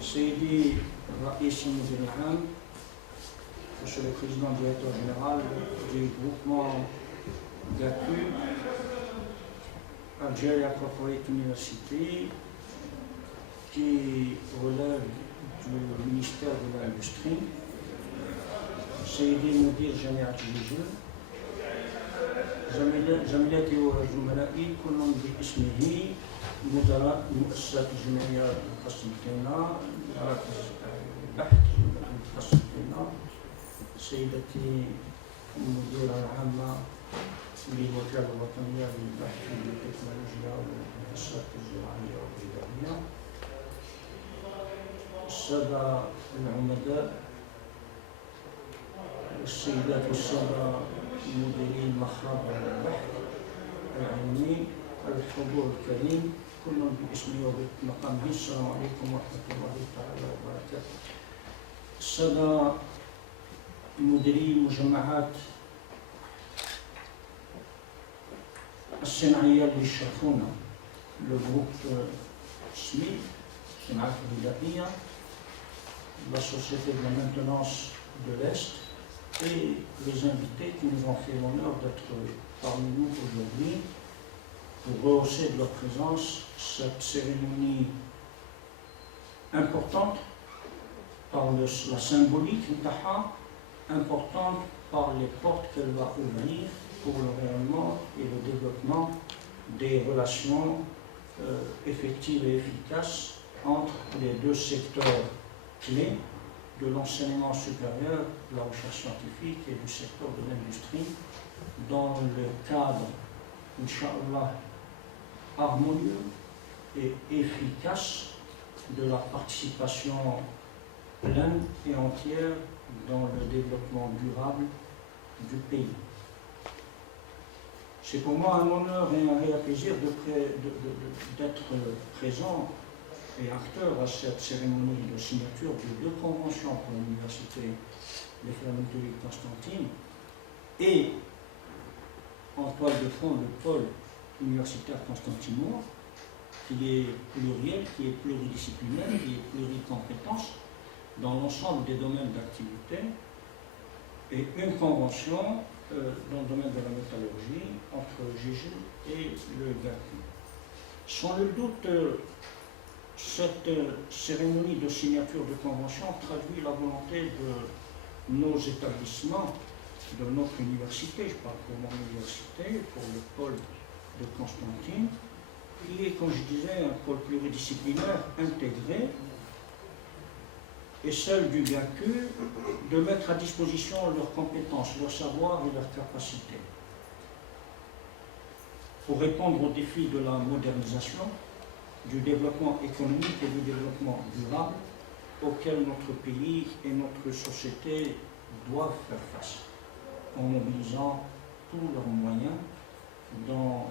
Seydi Raïs Moudir Al-Ham, Monsieur le Président Directeur Général du groupement GACU, Algeria Corporate University, qui relève du ministère de l'Industrie, Seydi Moudir Jamiat Jijil, زميلاتي وزملائي كلهم باسمه مدراء مؤسسات الجمعية القصر الكينا، مراكز البحث القصر الكينا، سيدتي المديرة العامة للوكالة الوطنية للبحث والتكنولوجيا والمؤسسات الزراعية والغذائية، السادة العمداء، السيدات والسادة مديرين مخابر البحث العلمي، الحضور الكريم كلهم باسمي وبمقامي، السلام عليكم ورحمة الله تعالى وبركاته. السادة مديري مجمعات الصناعية اللي شرفونا، الجروب سميث الصناعات الغذائية، la Société de la maintenance de l'Est, et les invités qui nous ont fait l'honneur d'être parmi nous aujourd'hui pour rehausser de leur présence cette cérémonie importante par la symbolique importante par les portes qu'elle va ouvrir pour le rayonnement et le développement des relations effectives et efficaces entre les deux secteurs clés de l'enseignement supérieur, de la recherche scientifique et du secteur de l'industrie dans le cadre, Inch'Allah, harmonieux et efficace de la participation pleine et entière dans le développement durable du pays. C'est pour moi un honneur et un réel plaisir d'être présent et acteur à cette cérémonie de signature de deux conventions pour l'université de Fermeturi Constantine et en toile de fond le pôle universitaire constantinois, qui est pluriel, qui est pluridisciplinaire, qui est pluricompétence dans l'ensemble des domaines d'activité, et une convention dans le domaine de la métallurgie entre GIGIL et le GACU. Sans le doute, cette cérémonie de signature de convention traduit la volonté de nos établissements, de notre université, je parle pour mon université, pour le pôle de Constantine, qui est, comme je disais, un pôle pluridisciplinaire intégré, et celle du GACU, de mettre à disposition leurs compétences, leur savoir et leurs capacités pour répondre aux défis de la modernisation, du développement économique et du développement durable auquel notre pays et notre société doivent faire face, en mobilisant tous leurs moyens dans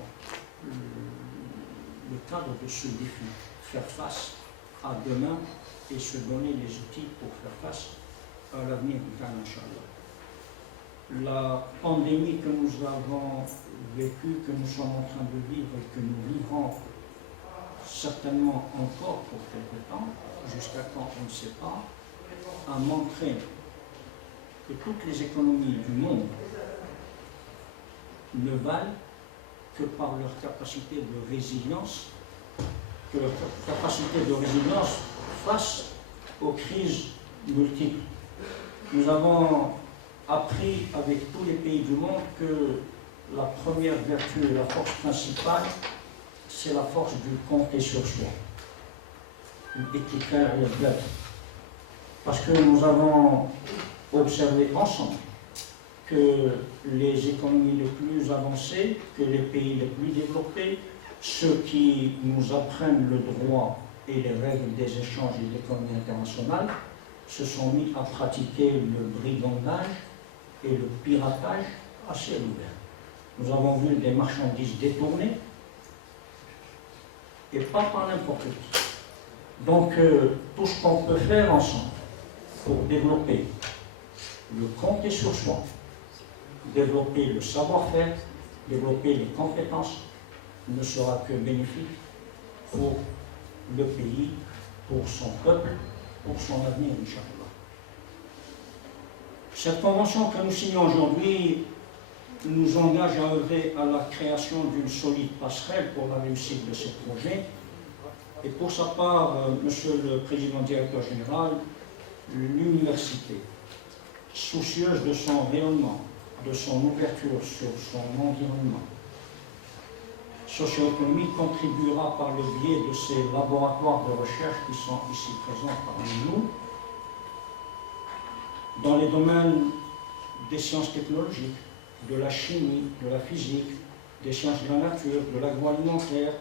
le cadre de ce défi, faire face à demain et se donner les outils pour faire face à l'avenir du Inch'Allah. La pandémie que nous avons vécue, que nous sommes en train de vivre et que nous vivrons certainement encore pour quelque temps, jusqu'à quand on ne sait pas, a montré que toutes les économies du monde ne valent que par leur capacité de résilience, que leur capacité de résilience face aux crises multiples. Nous avons appris avec tous les pays du monde que la première vertu et la force principale, c'est la force du compter sur soi. Parce que nous avons observé ensemble que les économies les plus avancées, que les pays les plus développés, ceux qui nous apprennent le droit et les règles des échanges et de l'économie internationale, se sont mis à pratiquer le brigandage et le piratage à ciel ouvert. Nous avons vu des marchandises détournées, et pas par n'importe qui. Donc, tout ce qu'on peut faire ensemble pour développer le compter sur soi, développer le savoir-faire, développer les compétences, ne sera que bénéfique pour le pays, pour son peuple, pour son avenir, Inch'Allah. Cette convention que nous signons aujourd'hui nous engage à œuvrer à la création d'une solide passerelle pour la réussite de ces projets. Et pour sa part, Monsieur le Président Directeur Général, l'université, soucieuse de son rayonnement, de son ouverture sur son environnement socio-économique, contribuera par le biais de ces laboratoires de recherche qui sont ici présents parmi nous, dans les domaines des sciences technologiques, de la chimie, de la physique, des sciences de la nature, de l'agroalimentaire,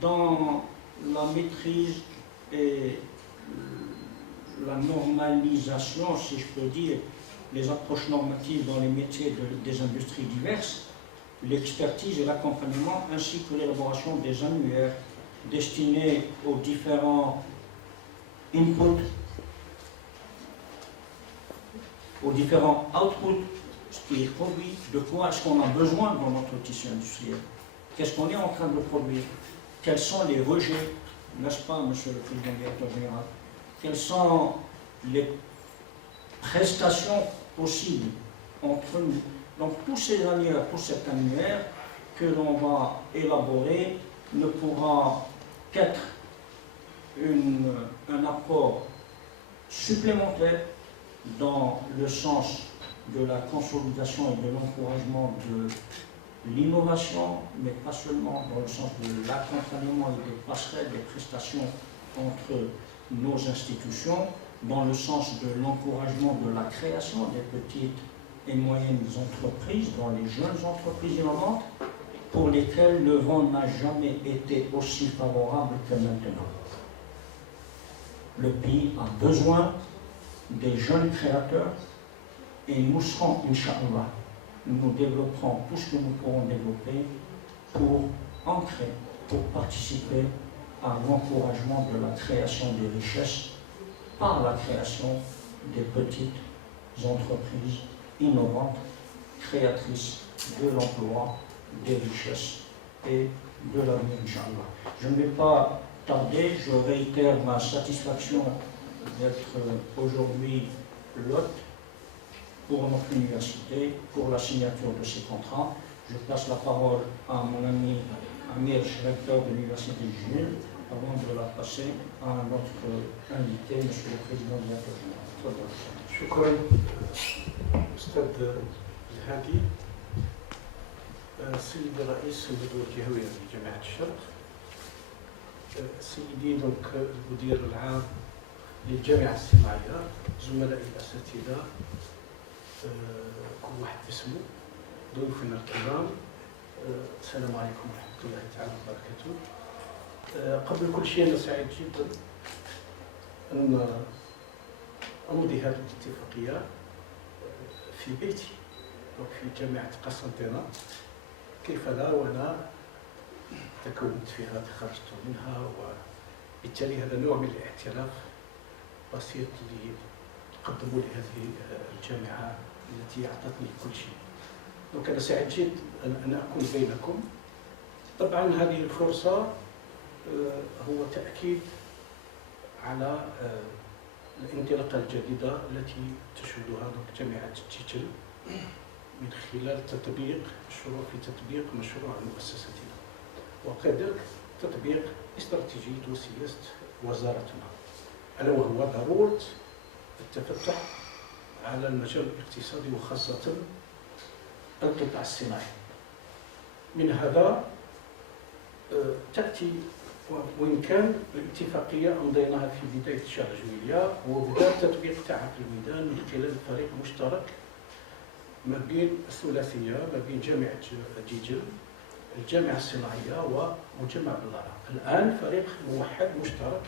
dans la maîtrise et la normalisation, si je peux dire, les approches normatives dans les métiers des industries diverses, l'expertise et l'accompagnement, ainsi que l'élaboration des annuaires destinés aux différents inputs, aux différents outputs, ce qui est produit, de quoi est-ce qu'on a besoin dans notre tissu industriel, qu'est-ce qu'on est en train de produire, quels sont les rejets, n'est-ce pas, Monsieur le Président Directeur Général, quelles sont les prestations possibles entre nous. Donc tous ces annuaires, tout cet annuaire que l'on va élaborer ne pourra qu'être un apport supplémentaire dans le sens de la consolidation et de l'encouragement de l'innovation, mais pas seulement dans le sens de l'accompagnement et des passerelles, des prestations entre nos institutions, dans le sens de l'encouragement de la création des petites et moyennes entreprises, dans les jeunes entreprises innovantes, pour lesquelles le vent n'a jamais été aussi favorable que maintenant. Le pays a besoin des jeunes créateurs et nous serons, Inch'Allah, nous développerons tout ce que nous pourrons développer pour ancrer, pour participer à l'encouragement de la création des richesses par la création des petites entreprises innovantes, créatrices de l'emploi, des richesses et de l'avenir, Inch'Allah. Je ne vais pas tarder, je réitère ma satisfaction d'être aujourd'hui l'hôte pour notre université, pour la signature de ces contrats. Je passe la parole à mon ami Amir, recteur de l'université de Jules, avant de la passer à notre invité, Monsieur le Président de la شكرا أستاذ الهادي. سيدي الرئيس المدير الجهوي لجامعة الشرق، سيدي المدير العام للجامعة الصناعية، زملائي الأساتذة، كل واحد باسمه، ضيوفنا الكرام، السلام عليكم ورحمة الله تعالى وبركاته. قبل كل شيء أنا سعيد جدا أن أمضي هذه الاتفاقية في بيتي وفي جامعة قسنطينة، كيف لا وأنا تكونت فيها، تخرجت منها، وبالتالي هذا نوع من الاعتراف بسيط اللي قدموا لي هذه الجامعة التي أعطتني كل شيء. دونك أنا سعيد جدا أن أكون بينكم. طبعا هذه الفرصة هو تأكيد على الانطلاقة الجديدة التي تشهدها جامعة تيتل من خلال تطبيق الشروع في تطبيق مشروع مؤسستنا، وكذلك تطبيق استراتيجية وسياسة وزارتنا، ألا وهو ضرورة التفتح على المجال الاقتصادي وخاصة القطاع الصناعي. من هذا تأتي، وإن كان الاتفاقية أمضيناها في بداية شهر جويلية، وبدأ التطبيق تاعها في الميدان من خلال فريق مشترك ما بين الثلاثية، ما بين جامعة جيجل، الجامعة الصناعية ومجمع بلارا. الآن فريق موحد مشترك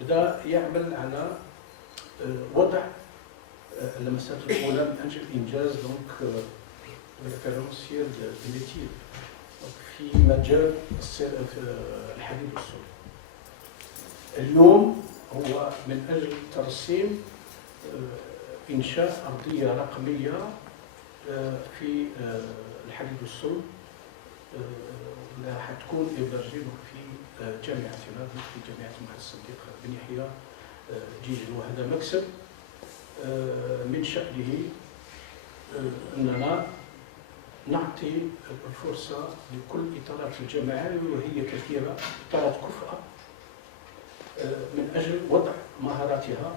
بدأ يعمل على وضع اللمسات الأولى من أجل إنجاز ريفيرونسيال ديليتيف في مجال الحديد والصلب. اليوم هو من أجل ترسيم إنشاء أرضية رقمية في الحديد والصلب، اللي حتكون إيفرجي في جامعتنا في جامعة المعهد الصديق بن يحيى جيجل، وهذا مكسب من شأنه أننا نعطي الفرصة لكل إطارات الجامعة، وهي كثيرة، إطارات كفء من أجل وضع مهاراتها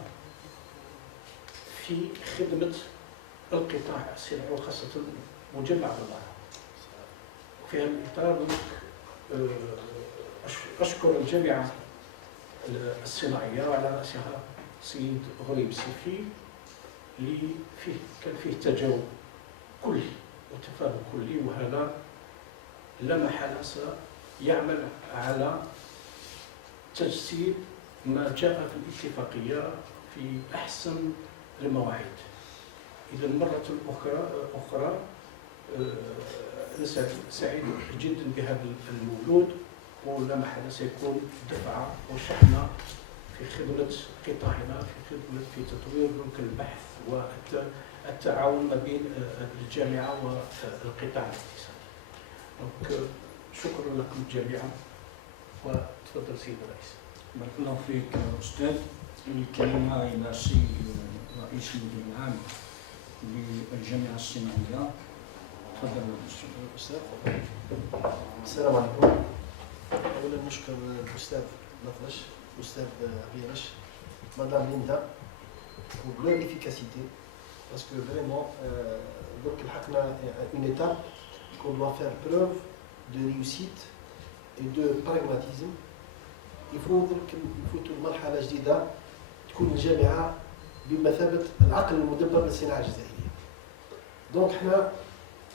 في خدمة القطاع الصناعي وخاصة مجمع بلارة. وفي هذا الإطار أشكر الجامعة الصناعية وعلى رأسها السيد غريب سيفي اللي كان فيه تجاوب كلي وتفاهم كلي، وهذا لا محالة سيعمل على تجسيد ما جاء في الاتفاقية في أحسن المواعيد. إذا مرة أخرى أنا سعيد جدا بهذا المولود، ولا محالة سيكون دفعة وشحنة في خدمة قطاعنا، في تطوير ممكن البحث والتعاون ما بين الجامعة والقطاع الاقتصادي. شكرا لكم جميعا، وتفضل سيد الرئيس. بارك الله فيك أستاذ. الكلمة إلى السيد رئيس المدير العام للجامعة الصناعية. تفضل أستاذ. السلام عليكم. أولا نشكر الأستاذ لطرش، الأستاذ غيرش، مدام ليندا pour leur efficacité, parce que vraiment donc il y a une étape qu'on doit faire preuve de réussite et de pragmatisme. Il faut مرحلة جديدة تكون الجامعة بمثابة العقل المدبر للصناعة الجزائرية. Donc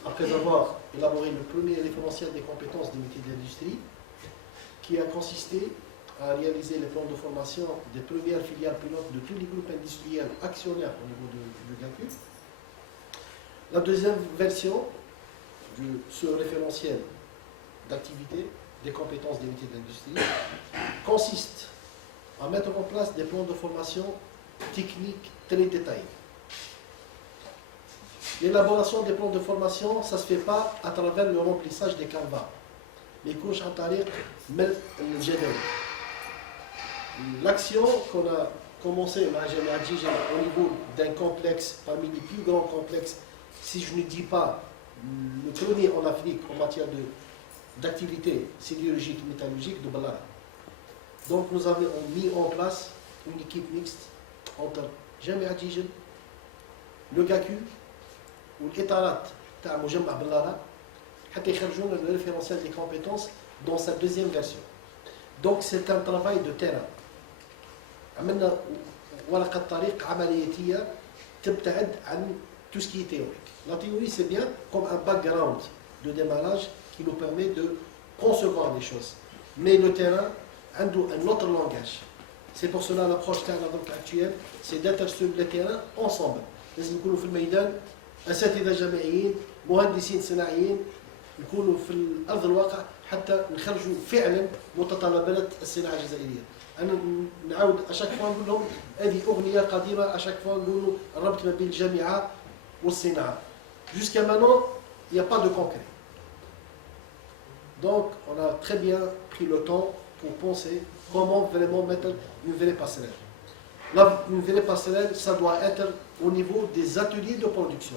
après avoir élaboré le premier référentiel des compétences des métiers de l'industrie, qui a consisté à réaliser les plans de formation des premières filières pilotes de tous les groupes industriels actionnaires au niveau du GACU. La deuxième version de ce référentiel d'activité des compétences des métiers de l'industrie consiste à mettre en place des plans de formation techniques très détaillés. L'élaboration des plans de formation, ça ne se fait pas à travers le remplissage des canevas. Les couches en tariq, mais le GDO. L'action qu'on a commencé au niveau d'un complexe, parmi les plus grands complexes, si je ne dis pas le premier en Afrique en matière d'activité sidérurgique et métallurgique de Ballara. Donc nous avons mis en place une équipe mixte entre Jamia Djijel, le GACU ou l'Etarat تاع مجمع بلارة حتى يخرجون le référentiel des compétences dans sa deuxième version. Donc c'est un travail de terrain. عملنا ورقة طريق عملياتية تبتعد عن tout ce qui est théorique. La théorie c'est bien comme un background de démarrage qui nous permet de concevoir les choses. Mais le terrain a un autre langage. C'est pour cela l'approche actuelle, c'est d'être sur le terrain ensemble. لازم نكونوا في الميدان أساتذة جامعيين، مهندسين صناعيين، نكونوا في أرض الواقع حتى نخرجوا فعلا متطلبات الصناعة الجزائرية. أنا نعاود أشاك فوا نقول لهم هذه أغنية قديمة، أشاك فوا نقولوا الربط ما بين الجامعة والصناعة. Jusqu'à maintenant, il n'y a pas de concret. Donc, on a très bien pris le temps pour penser comment vraiment mettre une vraie passerelle. Une vraie passerelle, ça doit être au niveau des ateliers de production.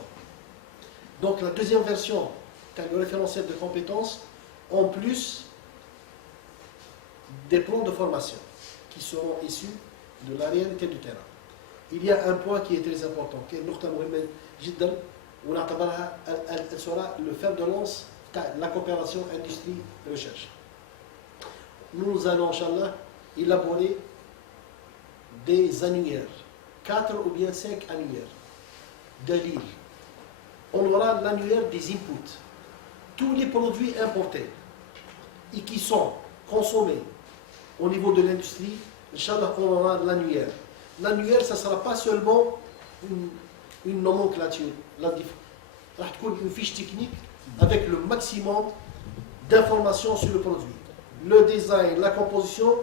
Donc, la deuxième version, le référentiel de compétences, en plus des plans de formation qui seront issus de la réalité du terrain. Il y a un point qui est très important, qui est نقطة مهمة جدا ونعتبرها elle sera le fer de lance de la coopération industrie-recherche. Nous allons, Inch'Allah, élaborer des annuaires, 4 ou bien 5 annuaires de l'île. On aura l'annuaire des inputs. Tous les produits importés et qui sont consommés au niveau de l'industrie, Inch'Allah, on aura l'annuaire. L'annuaire, ça ne sera pas seulement une nomenclature. Une fiche technique avec le maximum d'informations sur le produit. Le design, la composition,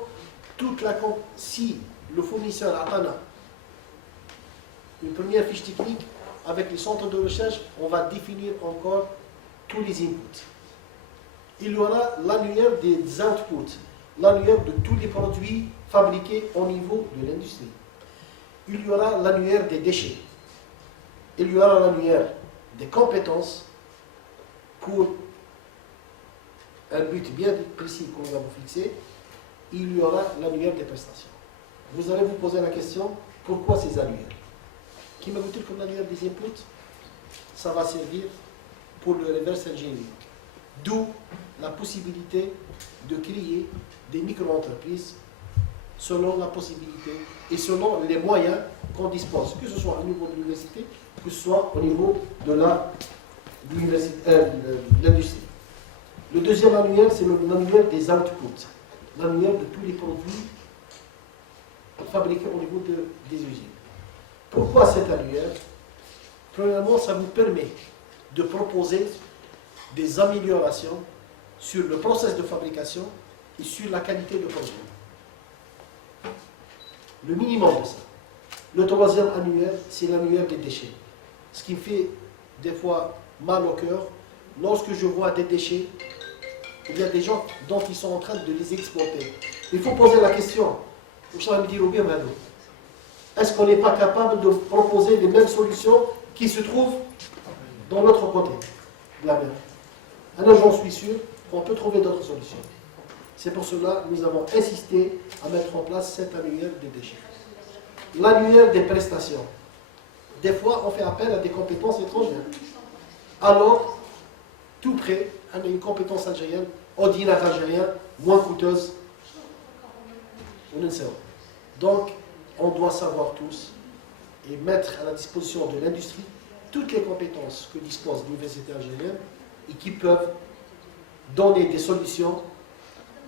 si le fournisseur a une première fiche technique, avec les centres de recherche, on va définir encore tous les inputs. Il y aura l'annuaire des outputs. l'annuaire de tous les produits fabriqués au niveau de l'industrie. Il y aura l'annuaire des déchets. Il y aura l'annuaire des compétences pour un but bien précis qu'on va vous fixer. Il y aura l'annuaire des prestations. Vous allez vous poser la question, pourquoi ces annuaires? Qui m'a dit comme l'annuaire des inputs? Ça va servir pour le reverse engineering. D'où la possibilité de créer des micro-entreprises selon la possibilité et selon les moyens qu'on dispose, que ce soit au niveau de l'université, que ce soit au niveau de l'industrie. Le deuxième annuaire, c'est l'annuaire des outputs, l'annuaire de tous les produits fabriqués au niveau des usines. Pourquoi cet annuaire? Premièrement, ça vous permet de proposer des améliorations sur le process de fabrication et sur la qualité de produit. Le minimum de ça. Le troisième annuaire, c'est l'annuaire des déchets. Ce qui me fait des fois mal au cœur, lorsque je vois des déchets, il y a des gens dont ils sont en train de les exploiter. Il faut poser la question, est-ce qu'on n'est pas capable de proposer les mêmes solutions qui se trouvent dans l'autre côté de la mer? Alors j'en suis sûr qu'on peut trouver d'autres solutions. C'est pour cela que nous avons insisté à mettre en place cet annuaire des déchets. L'annuaire des prestations. Des fois, on fait appel à des compétences étrangères. Alors, tout près, on a une compétence algérienne, ordinaire algérien, moins coûteuse. Donc, on doit savoir tous et mettre à la disposition de l'industrie toutes les compétences que dispose l'université algérienne et qui peuvent donner des solutions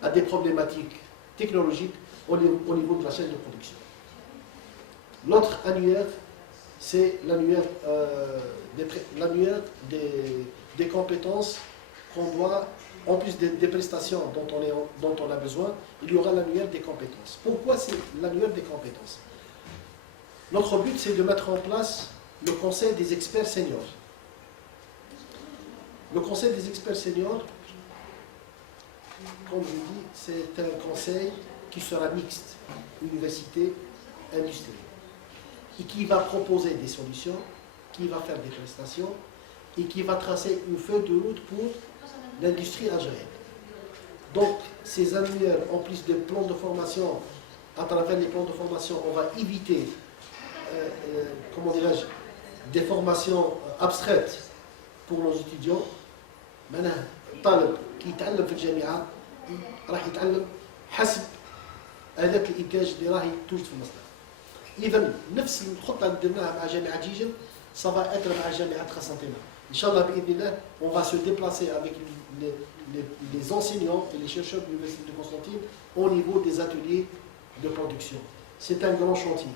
à des problématiques technologiques au niveau de la chaîne de production. L'autre annuaire, c'est l'annuaire des compétences qu'on doit, en plus des prestations dont on a besoin, il y aura l'annuaire des compétences. Pourquoi c'est l'annuaire des compétences? Notre but, c'est de mettre en place le conseil des experts seniors. Le conseil des experts seniors, comme je dis, c'est un conseil qui sera mixte, université, industrie, et qui va proposer des solutions, qui va faire des prestations, et qui va tracer une feuille de route pour l'industrie algérienne. Donc, ces annuaires, en plus des plans de formation, à travers les plans de formation, on va éviter, comment dirais-je, des formations abstraites pour nos étudiants. معناه الطالب كي يتعلم في الجامعه راح يتعلم حسب آلات الانتاج اللي راهي توجد في المصنع. اذا نفس الخطه اللي درناها مع جامعه جيجل سافا اتر مع جامعه خاصنتينا. ان شاء الله باذن الله on va se déplacer avec les enseignants et les chercheurs de l'université de Constantine au niveau des ateliers de production. C'est un grand chantier.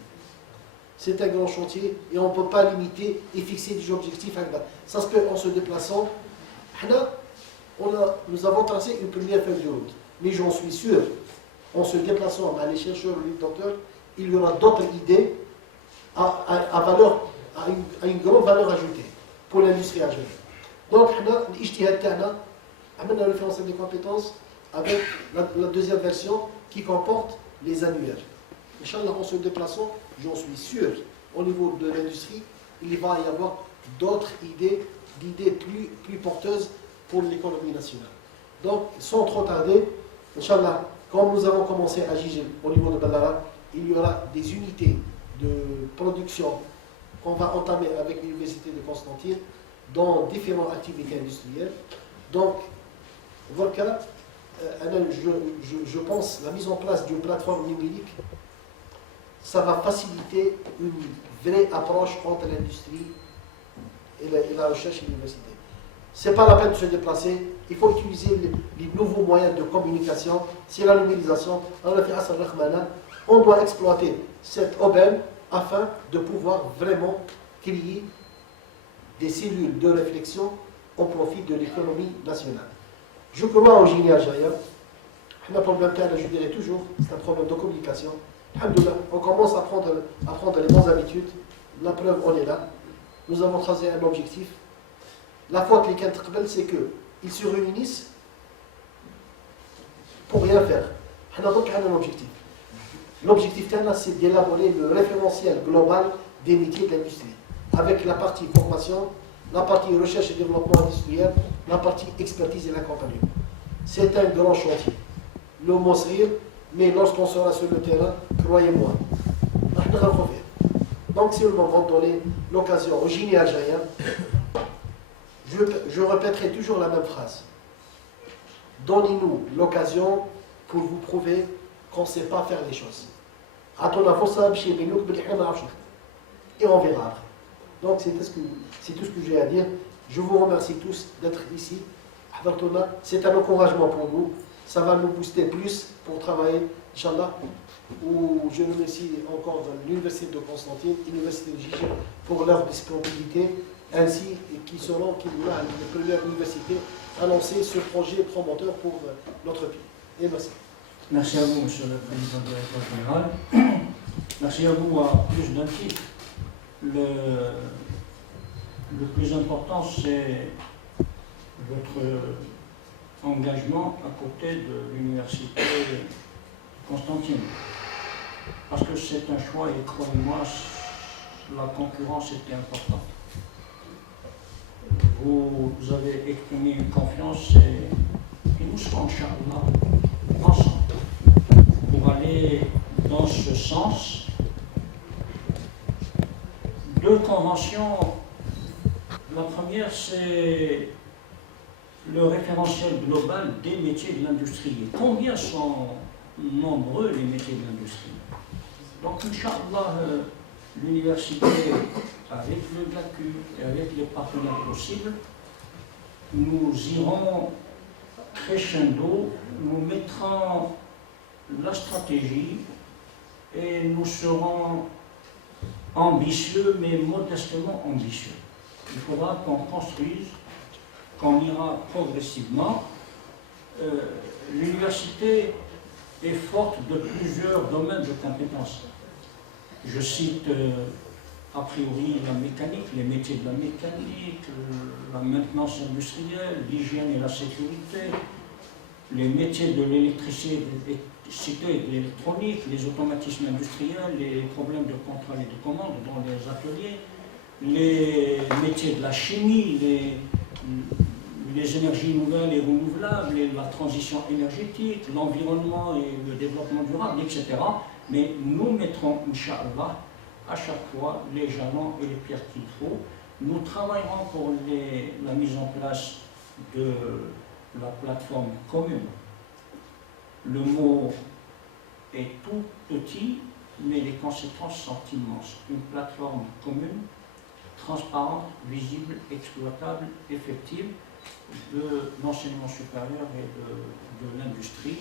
C'est un grand chantier et on ne peut pas limiter et fixer des objectifs. Ça se fait en se déplaçant. Nous avons tracé une première feuille de route. Mais j'en suis sûr, en se déplaçant à les chercheurs et les docteurs, il y aura d'autres idées à une grande valeur ajoutée pour l'industrie algérienne. Donc, on a le référentiel des compétences avec la deuxième version qui comporte les annuaires. Inch'Allah, en se déplaçant, j'en suis sûr, au niveau de l'industrie, il va y avoir d'autres idées plus porteuses pour l'économie nationale. Donc, sans trop tarder, Inch'Allah, comme nous avons commencé à Gigel au niveau de Ballara, il y aura des unités de production qu'on va entamer avec l'université de Constantine dans différentes activités industrielles. Donc, voilà, je pense la mise en place d'une plateforme numérique, ça va faciliter une vraie approche entre l'industrie et la recherche et l'université. Ce n'est pas la peine de se déplacer, il faut utiliser les nouveaux moyens de communication, c'est la numérisation. On doit exploiter cette aubaine afin de pouvoir vraiment créer des cellules de réflexion au profit de l'économie nationale. Je crois au génie algérien. Le problème, je dirais toujours, c'est un problème de communication. On commence à prendre les bonnes habitudes. La preuve, on est là. Nous avons tracé un objectif. La faute, les Kentqbel, c'est qu'ils se réunissent pour rien faire. On a donc un objectif. L'objectif, c'est d'élaborer le référentiel global des métiers de l'industrie, avec la partie formation, la partie recherche et développement industriel, la partie expertise et l'accompagnement. C'est un grand chantier. Le mot rire, mais lorsqu'on sera sur le terrain, croyez-moi, on va le refaire. Donc c'est le moment de donner l'occasion aux génies algériens. Je répéterai toujours la même phrase. Donnez-nous l'occasion pour vous prouver qu'on ne sait pas faire les choses. Et on verra après. Donc c'est tout ce que j'ai à dire. Je vous remercie tous d'être ici. C'est un encouragement pour nous. Ça va nous booster plus pour travailler, Inch'Allah. Je remercie encore l'Université de Constantine, l'Université de Gigi pour leur disponibilité, ainsi qui seront les premières universités à lancer ce projet promoteur pour notre pays. Et merci. Merci à vous, Monsieur le Président directeur général. Merci à vous à plus d'un titre. Le plus important, c'est votre engagement à côté de l'Université Constantine. Parce que c'est un choix et croyez-moi, la concurrence était importante. Vous avez exprimé une confiance et nous serons, Inch'Allah, ensemble pour aller dans ce sens. Deux conventions. La première, c'est le référentiel global des métiers de l'industrie. Combien sont nombreux les métiers de l'industrie? Donc, Inch'Allah, l'université, avec le GLACU et avec les partenaires possibles, nous irons crescendo, nous mettrons la stratégie et nous serons ambitieux, mais modestement ambitieux. Il faudra qu'on construise, qu'on ira progressivement. L'université est forte de plusieurs domaines de compétences. Je cite a priori la mécanique, les métiers de la mécanique, la maintenance industrielle, l'hygiène et la sécurité, les métiers de l'électricité et de l'électronique, les automatismes industriels, les problèmes de contrôle et de commande dans les ateliers, les métiers de la chimie, les énergies nouvelles et renouvelables, la transition énergétique, l'environnement et le développement durable, etc. Mais nous mettrons, Inch'Allah, à chaque fois les jalons et les pierres qu'il faut. Nous travaillerons pour la mise en place de la plateforme commune. Le mot est tout petit, mais les conséquences sont immenses. Une plateforme commune, transparente, visible, exploitable, effective de l'enseignement supérieur et de l'industrie.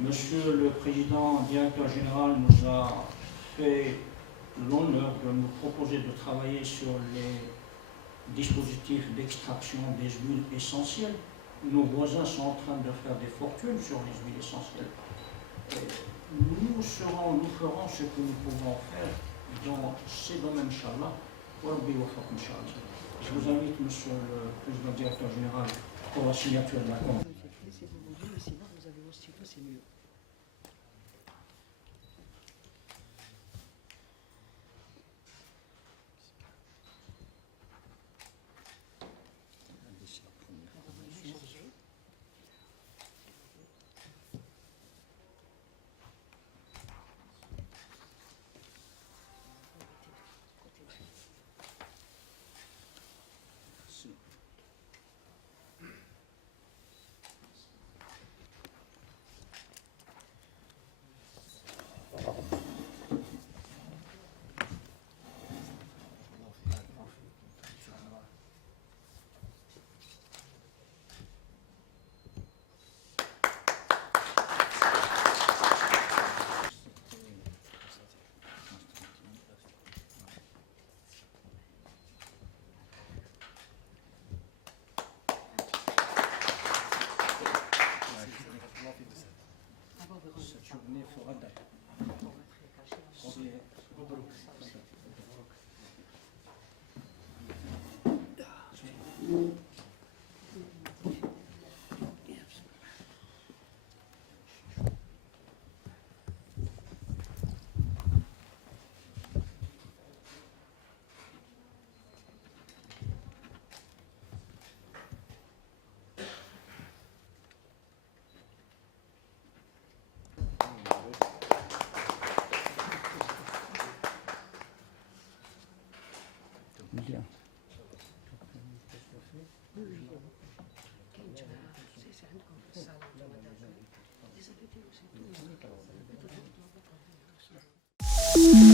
Monsieur le Président directeur général nous a fait l'honneur de nous proposer de travailler sur les dispositifs d'extraction des huiles essentielles. Nos voisins sont en train de faire des fortunes sur les huiles essentielles. Nous ferons ce que nous pouvons faire dans ces domaines, Inch'Allah. Je vous invite, Monsieur le Président directeur général, pour la signature de la convention. Sinon, vous avez aussitôt, c'est mieux.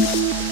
Merci.